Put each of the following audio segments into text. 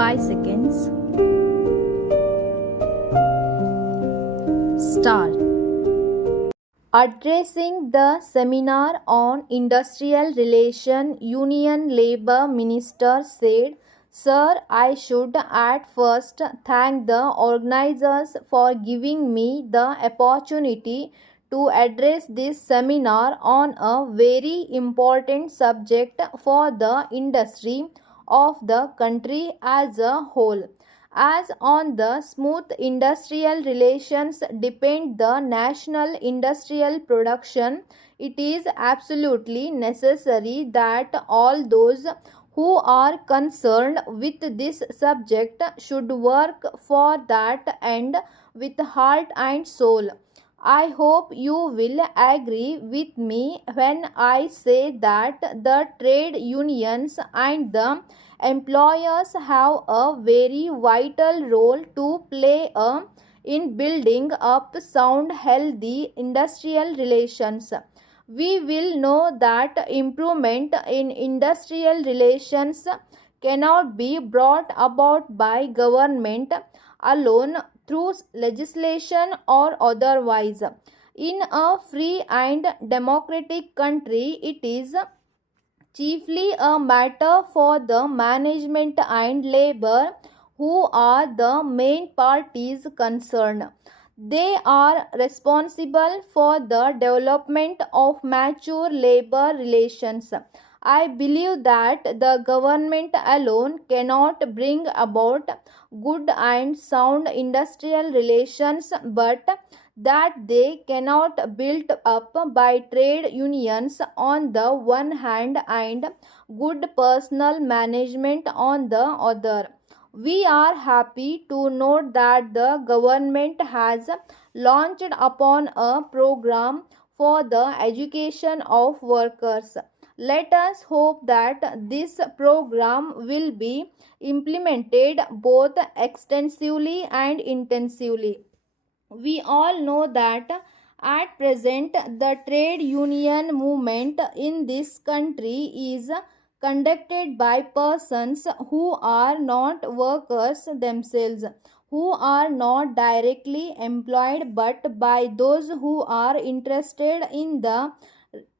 5 seconds. Start. Addressing the seminar on industrial relation, Union Labour Minister said, "Sir, I should at first thank the organizers for giving me the opportunity to address this seminar on a very important subject for the industry of the country as a whole. As on the smooth industrial relations depend the national industrial production, it is absolutely necessary that all those who are concerned with this subject should work for that end with heart and soul. I hope you will agree with me when I say that the trade unions and the employers have a very vital role to play in building up sound, healthy industrial relations. We will know that improvement in industrial relations cannot be brought about by government alone through legislation or otherwise. In a free and democratic country, it is chiefly a matter for the management and labor, who are the main parties concerned. They are responsible for the development of mature labor relations. I believe that the government alone cannot bring about good and sound industrial relations, but that they cannot build up by trade unions on the one hand and good personal management on the other. We are happy to note that the government has launched upon a program for the education of workers. Let us hope that this program will be implemented both extensively and intensively. We all know that at present the trade union movement in this country is conducted by persons who are not workers themselves, who are not directly employed, but by those who are interested in the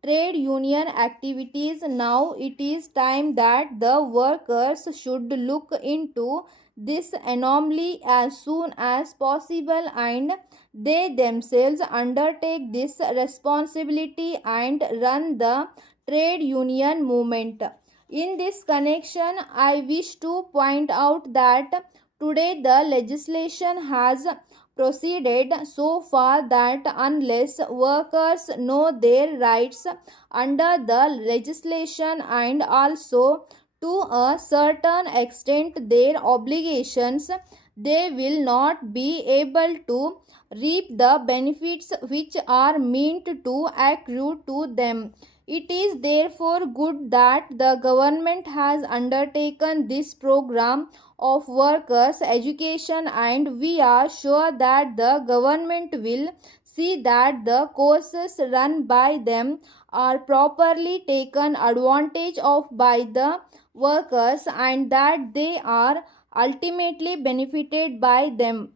trade union activities. Now it is time that the workers should look into this anomaly as soon as possible, and they themselves undertake this responsibility and run the trade union movement. In this connection, I wish to point out that today the legislation has proceeded so far that unless workers know their rights under the legislation and also to a certain extent their obligations, they will not be able to reap the benefits which are meant to accrue to them. It is therefore good that the government has undertaken this program of workers' education, and we are sure that the government will see that the courses run by them are properly taken advantage of by the workers and that they are ultimately benefited by them.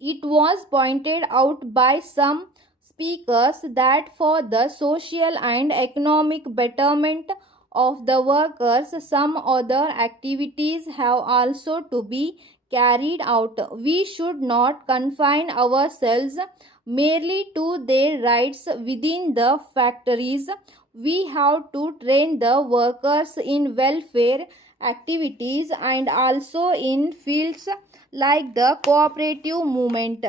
It was pointed out by some speakers that for the social and economic betterment of the workers, some other activities have also to be carried out. We should not confine ourselves merely to their rights within the factories. We have to train the workers in welfare activities and also in fields like the cooperative movement.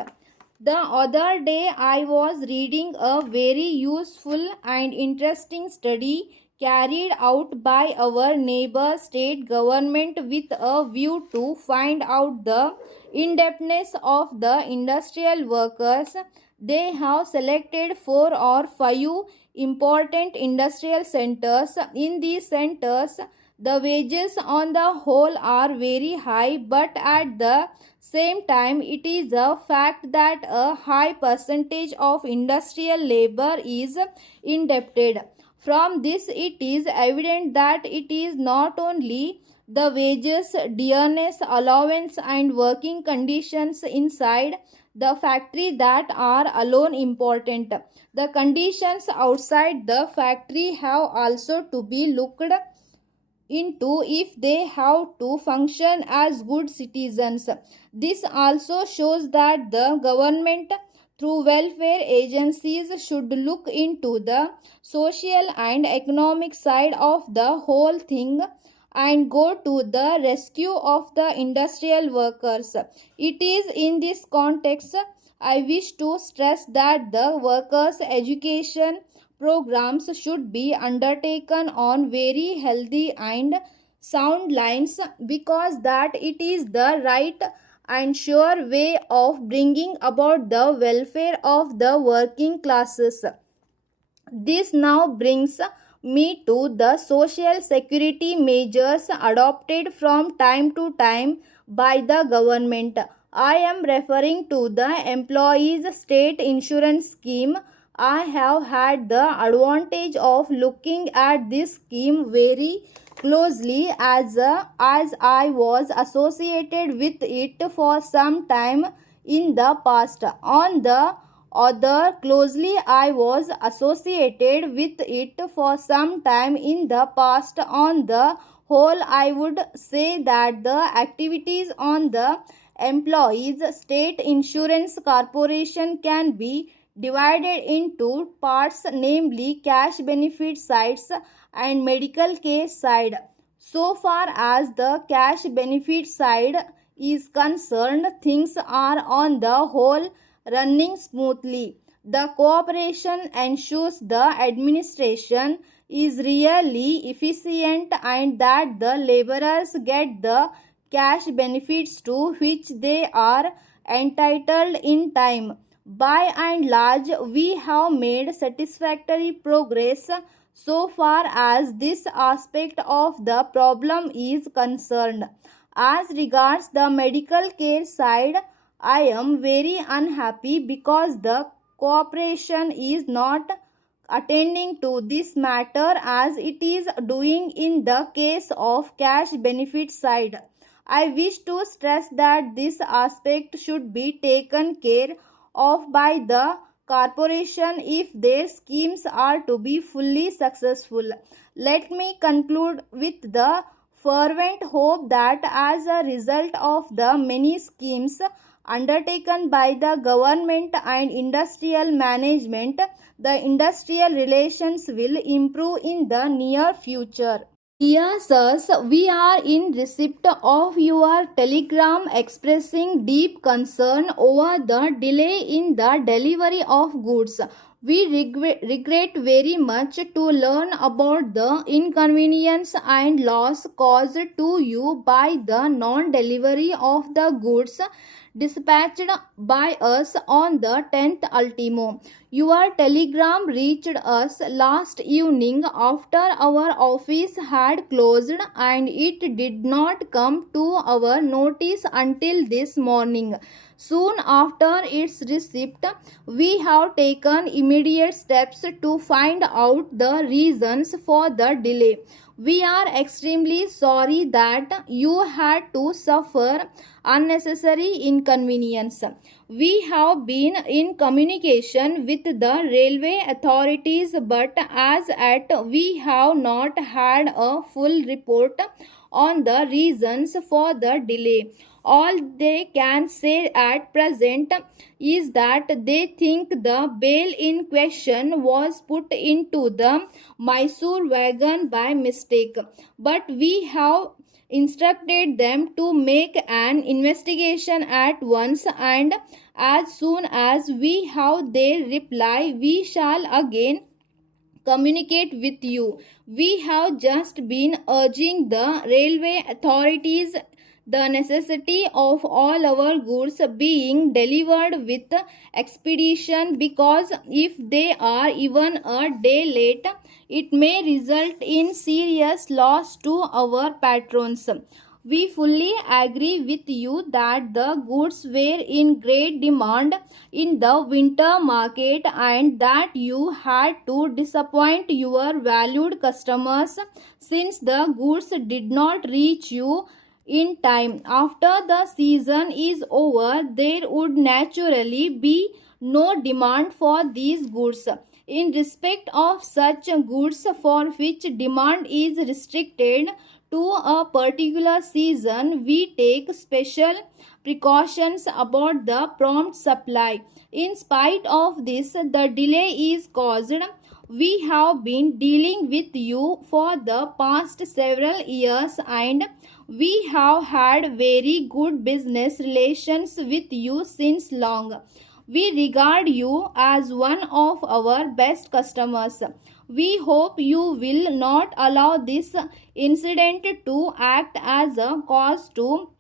The other day I was reading a very useful and interesting study carried out by our neighbor state government with a view to find out the in-depthness of the industrial workers. They have selected 4 or 5 important industrial centers. In these centers, the wages on the whole are very high, but at the same time, it is a fact that a high percentage of industrial labor is indebted. From this, it is evident that it is not only The wages, dearness, allowance, and working conditions inside the factory that are alone important. The conditions outside the factory have also to be looked into if they have to function as good citizens. This also shows that the government, through welfare agencies, should look into the social and economic side of the whole thing and go to the rescue of the industrial workers. It is in this context I wish to stress that the workers' education programs should be undertaken on very healthy and sound lines, because that it is the right and sure way of bringing about the welfare of the working classes. This now brings me to the social security measures adopted from time to time by the government. I am referring to the employees state insurance scheme. I have had the advantage of looking at this scheme very closely as I was associated with it for some time in the past. On the other closely I was associated with it for some time in the past. On the whole, I would say that the activities on the employees state insurance corporation can be divided into parts, namely cash benefit sides and medical case side. So far as the cash benefit side is concerned, things are on the whole running smoothly. The cooperation ensures the administration is really efficient and that the laborers get the cash benefits to which they are entitled in time. By and large, we have made satisfactory progress so far as this aspect of the problem is concerned. As regards the medical care side, I am very unhappy because the cooperation is not attending to this matter as it is doing in the case of cash benefit side. I wish to stress that this aspect should be taken care of by the corporation if their schemes are to be fully successful. Let me conclude with the fervent hope that as a result of the many schemes undertaken by the government and industrial management, the industrial relations will improve in the near future. Dear sirs, we are in receipt of your telegram expressing deep concern over the delay in the delivery of goods. We regret very much to learn about the inconvenience and loss caused to you by the non-delivery of the goods dispatched by us on the 10th ultimo. Your telegram reached us last evening after our office had closed and it did not come to our notice until this morning. Soon after its receipt, we have taken immediate steps to find out the reasons for the delay. We are extremely sorry that you had to suffer unnecessary inconvenience. We have been in communication with the railway authorities, but as yet we have not had a full report on the reasons for the delay. All they can say at present is that they think the bale in question was put into the Mysore wagon by mistake. But we have instructed them to make an investigation at once, and as soon as we have their reply, we shall again communicate with you. We have just been urging the railway authorities the necessity of all our goods being delivered with expedition, because if they are even a day late, it may result in serious loss to our patrons. We fully agree with you that the goods were in great demand in the winter market and that you had to disappoint your valued customers since the goods did not reach you in time. After the season is over, there would naturally be no demand for these goods. In respect of such goods for which demand is restricted to a particular season, we take special precautions about the prompt supply. In spite of this, the delay is caused. We have been dealing with you for the past several years and we have had very good business relations with you since long. We regard you as one of our best customers. We hope you will not allow this incident to act as a cause to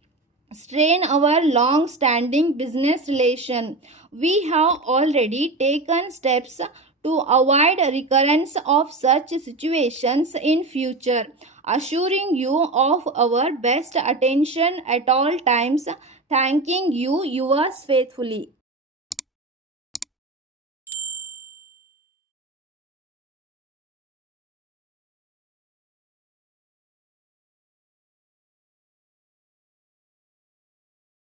strain our long standing business relation. We have already taken steps to avoid recurrence of such situations in future, assuring you of our best attention at all times. Thanking you yours faithfully.